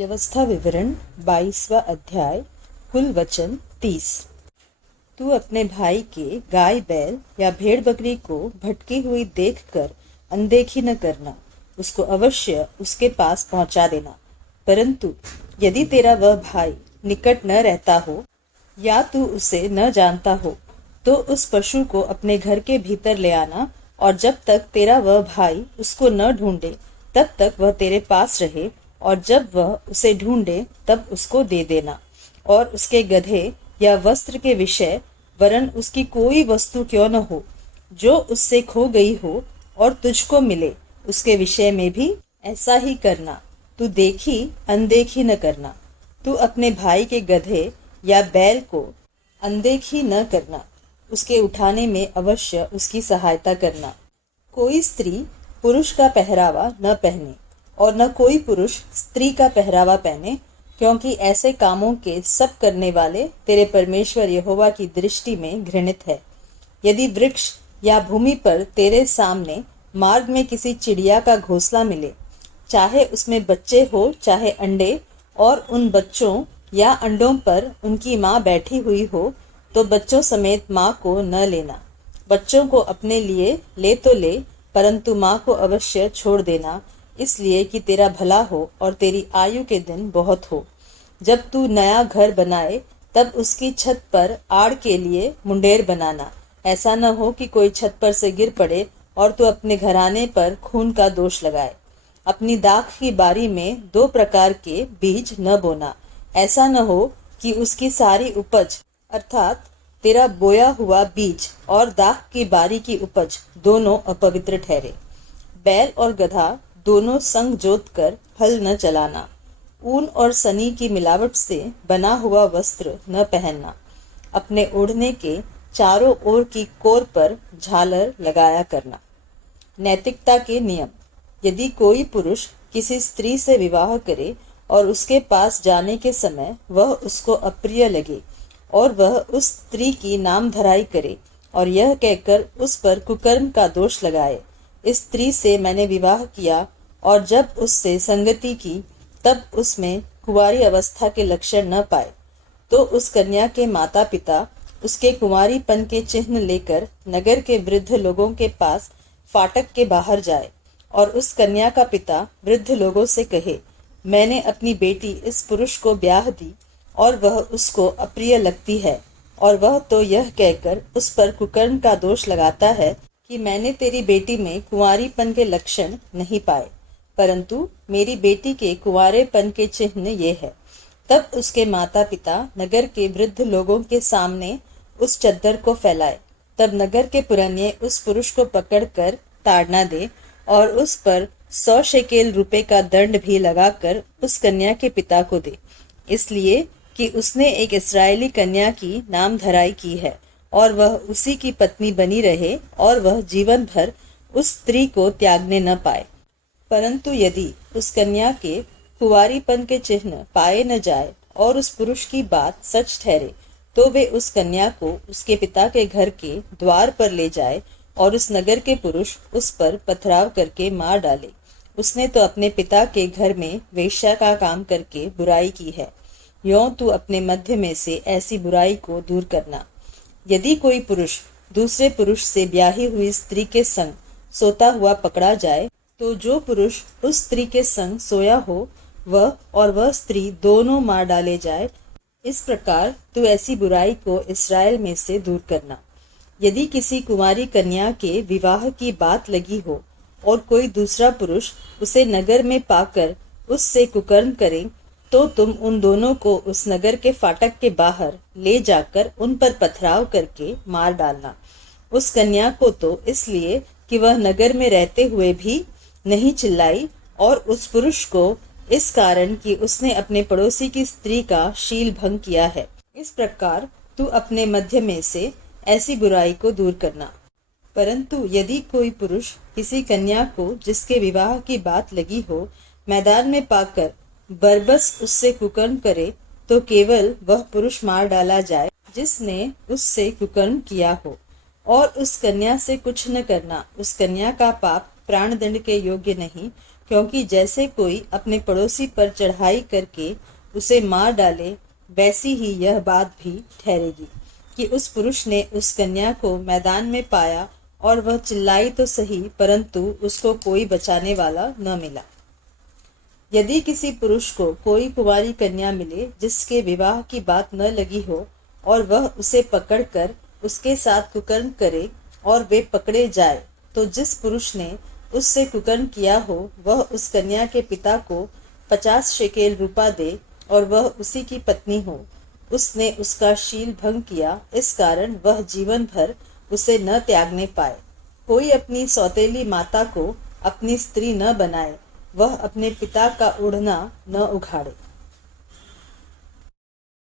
व्यवस्था विवरण 22वां अध्याय। कुल वचन 30। तू अपने भाई के गाय बैल या भेड़ बकरी को भटकी हुई देखकर अनदेखी न करना, उसको अवश्य उसके पास पहुंचा देना। परंतु यदि तेरा वह भाई निकट न रहता हो या तू उसे न जानता हो, तो उस पशु को अपने घर के भीतर ले आना, और जब तक तेरा वह भाई उसको न ढूंढे तब तक वह तेरे पास रहे, और जब वह उसे ढूंढे तब उसको दे देना। और उसके गधे या वस्त्र के विषय वरन उसकी कोई वस्तु क्यों न हो जो उससे खो गई हो और तुझको मिले, उसके विषय में भी ऐसा ही करना। तू देखी अनदेखी न करना। तू अपने भाई के गधे या बैल को अनदेखी न करना, उसके उठाने में अवश्य उसकी सहायता करना। कोई स्त्री पुरुष का पहरावा न पहने और न कोई पुरुष स्त्री का पहरावा पहने, क्योंकि ऐसे कामों के सब करने वाले तेरे परमेश्वर यहोवा की दृष्टि में घृणित है। यदि वृक्ष या भूमि पर तेरे सामने मार्ग में किसी चिड़िया का घोंसला मिले, चाहे उसमें बच्चे हो चाहे अंडे, और उन बच्चों या अंडों पर उनकी माँ बैठी हुई हो, तो बच्चों समेत माँ को न लेना। बच्चों को अपने लिए ले तो ले, परंतु माँ को अवश्य छोड़ देना, इसलिए कि तेरा भला हो और तेरी आयु के दिन बहुत हो। जब तू नया घर बनाए तब उसकी छत पर आड़ के लिए मुंडेर बनाना। ऐसा न हो कि कोई छत पर से गिर पड़े और तू अपने घराने पर खून का दोष लगाए। अपनी दाख की बारी में 2 प्रकार के बीज न बोना। ऐसा न हो कि उसकी सारी उपज अर्थात तेरा बोया हुआ बीज और दाख की बारी की उपज दोनों अपवित्र ठहरे। बैल और गधा दोनों संग जोत कर हल न चलाना। ऊन और सनी की मिलावट से बना हुआ वस्त्र न पहनना। अपने ओढ़ने के चारों ओर की कोर पर झालर लगाया करना। नैतिकता के नियम। यदि कोई पुरुष किसी स्त्री से विवाह करे और उसके पास जाने के समय वह उसको अप्रिय लगे और वह उस स्त्री की नाम धराई करे और यह कहकर उस पर कुकर्म का दोष लगाए, इस स्त्री से मैंने विवाह किया, और जब उससे संगति की तब उसमें कुंवारी अवस्था के लक्षण न पाए, तो उस कन्या के माता पिता उसके कुंवारीपन के चिन्ह लेकर नगर के वृद्ध लोगों के पास फाटक के बाहर जाए, और उस कन्या का पिता वृद्ध लोगों से कहे, मैंने अपनी बेटी इस पुरुष को ब्याह दी और वह उसको अप्रिय लगती है, और वह तो यह कहकर उस पर कुकर्म का दोष लगाता है कि मैंने तेरी बेटी में कुंवारीपन के लक्षण नहीं पाए, परंतु मेरी बेटी के कुंवारेपन के चिन्ह ये है। तब उसके माता पिता नगर के वृद्ध लोगों के सामने उस चद्दर को फैलाए। तब नगर के पुरनिये उस पुरुष को पकड़कर ताड़ना दे और उस पर 100 शेकेल रुपए का दंड भी लगाकर उस कन्या के पिता को दे, इसलिए कि उसने एक इस्राएली कन्या की नाम धराई की है, और वह उसी की पत्नी बनी रहे और वह जीवन भर उस स्त्री को त्यागने न पाए। परंतु यदि उस कन्या के कुंवारीपन के चिन्ह पाए न जाए और उस पुरुष की बात सच ठहरे, तो वे उस कन्या को उसके पिता के घर के द्वार पर ले जाए और उस नगर के पुरुष उस पर पथराव करके मार डाले। उसने तो अपने पिता के घर में वेश्या का काम करके बुराई की है। यों तू अपने मध्य में से ऐसी बुराई को दूर करना। यदि कोई पुरुष दूसरे पुरुष से ब्याही हुई स्त्री के संग सोता हुआ पकड़ा जाए, तो जो पुरुष उस स्त्री के संग सोया हो वह और वह स्त्री दोनों मार डाले जाए। इस प्रकार तू ऐसी बुराई को इस्राएल में से दूर करना। यदि किसी कुंवारी कन्या के विवाह की बात लगी हो और कोई दूसरा पुरुष उसे नगर में पाकर उससे कुकर्म करे, तो तुम उन दोनों को उस नगर के फाटक के बाहर ले जाकर उन पर पथराव करके मार डालना। उस कन्या को तो इसलिए कि वह नगर में रहते हुए भी नहीं चिल्लाई, और उस पुरुष को इस कारण कि उसने अपने पड़ोसी की स्त्री का शील भंग किया है। इस प्रकार तू अपने मध्य में से ऐसी बुराई को दूर करना। परंतु यदि कोई पुरुष किसी कन्या को जिसके विवाह की बात लगी हो मैदान में पाकर बरबस उससे कुकर्म करे, तो केवल वह पुरुष मार डाला जाए जिसने उससे कुकर्म किया हो, और उस कन्या से कुछ न करना। उस कन्या का पाप प्राणदंड के योग्य नहीं, क्योंकि जैसे कोई अपने पड़ोसी पर चढ़ाई करके उसे मार डाले, वैसी ही यह बात भी ठहरेगी कि उस पुरुष ने उस कन्या को मैदान में पाया और वह चिल्लाई तो सही, परंतु उसको कोई बचाने वाला न मिला। यदि किसी पुरुष को कोई कुंवारी कन्या मिले जिसके विवाह की बात न लगी हो और वह उसे पकड़कर उसके साथ कुकर्म करे और वे पकड़े जाए, तो जिस पुरुष ने उससे कुकर्म किया हो वह उस कन्या के पिता को 50 शेकेल रूपा दे और वह उसी की पत्नी हो। उसने उसका शील भंग किया, इस कारण वह जीवन भर उसे न त्यागने पाए। कोई अपनी सौतेली माता को अपनी स्त्री न बनाए, वह अपने पिता का ओढ़ना न उघाड़े।